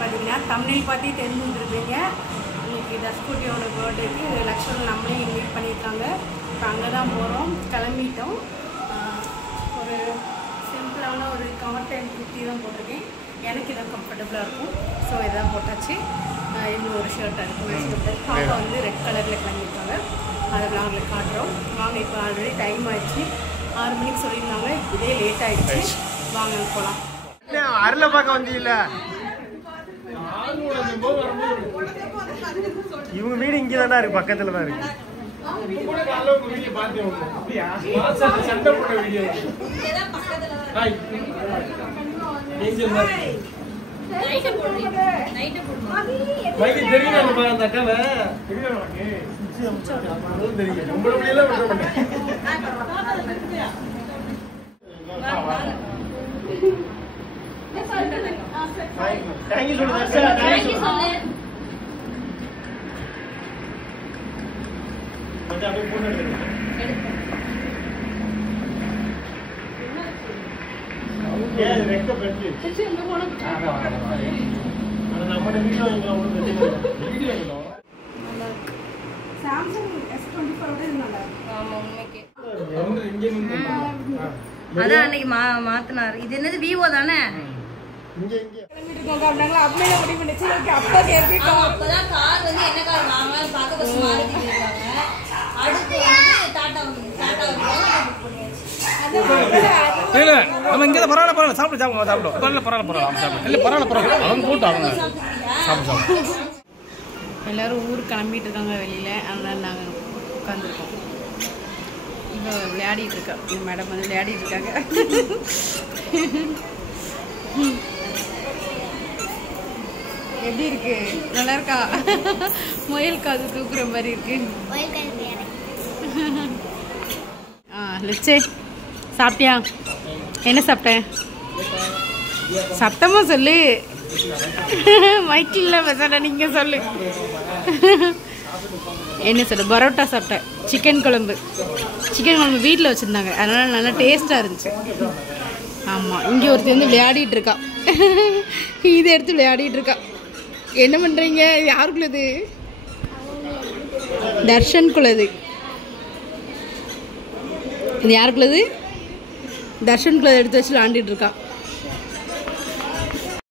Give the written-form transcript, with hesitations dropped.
பார்த்தீங்கன்னா தம்ப்நெயில் பார்த்தே தெரிஞ்சுருப்பீங்க. இன்னைக்கு தஸ்குட்டியோட பர்த்டேக்கு லக்ஷ்மணன் நம்மளே இன்வைட் பண்ணியிருக்காங்க. இப்போ அங்கே தான் போகிறோம். கிளம்பிட்டோம். ஒரு சிம்பிளான ஒரு காட்டன் குர்த்தி தான் போட்டிருக்கேன். எனக்கு இதான் கம்ஃபர்டபுளாக இருக்கும். ஸோ இதான் போட்டாச்சு. இன்னும் ஒரு ஷர்ட்டாக இருக்கும். பாப்பா வந்து ரெட் கலரில் கிளம்பியிருக்காங்க. அதை நாங்கள் காட்டுறோம். வாங்க. இப்போ ஆல்ரெடி டைம் ஆயிடுச்சு. 6 மணிக்கு சொல்லியிருந்தாங்க. இதே லேட் ஆகிடுச்சு. வாங்க போகலாம். அருளை பார்க்க வந்தீங்கல்ல, இவங்க வீடு இங்கே தானே இருக்கு, பக்கத்துல தான் இருக்கு. அதான் அன்னைக்கு மாத்தினாரு. இது என்னது விவோ தானே? அப்பதான் கார் வந்து என்ன கார் வாங்கலாம் பார்க்க பஸ் மாறுதி இருக்காங்க. அடுத்து வந்து டாடா நம்ம இங்கே பரவாயில்ல சாப்பிடும் எல்லோரும் ஊருக்கு கிளம்பிட்டு இருக்காங்க வெளியில். அதனால் நாங்கள் உட்காந்துருக்கோம். இப்போ விளையாடிட்டு இருக்கோம். இந்த மேடம் வந்து விளையாடிட்டு இருக்காங்க. எப்படி இருக்கு? நல்லா இருக்கா? முயல் காது தூக்குற மாதிரி இருக்கு. லிச்சே சாப்பிட்டியா? என்ன சாப்பிட்டேன்? சத்தமா சொல்லு. மைக்கில் பேச நீங்க சொல்லு. என்ன சொல்லு? பரோட்டா சாப்பிட்டேன். சிக்கன் குழம்பு வீட்டில் வச்சுருந்தாங்க. அதனால் நல்லா டேஸ்ட்டாக இருந்துச்சு. ஆமாம். இங்கே ஒருத்தர் வந்து விளையாடிட்டு இருக்கா. இதை எடுத்து விளையாடிட்டு இருக்கா. என்ன பண்ணுறீங்க? யாருக்குள்ளது? தர்ஷனுக்குள்ளது. இது யாருக்குள்ளது? தர்ஷனுக்குள்ளது எடுத்து வச்சு விளையாண்டுட்டு இருக்கா.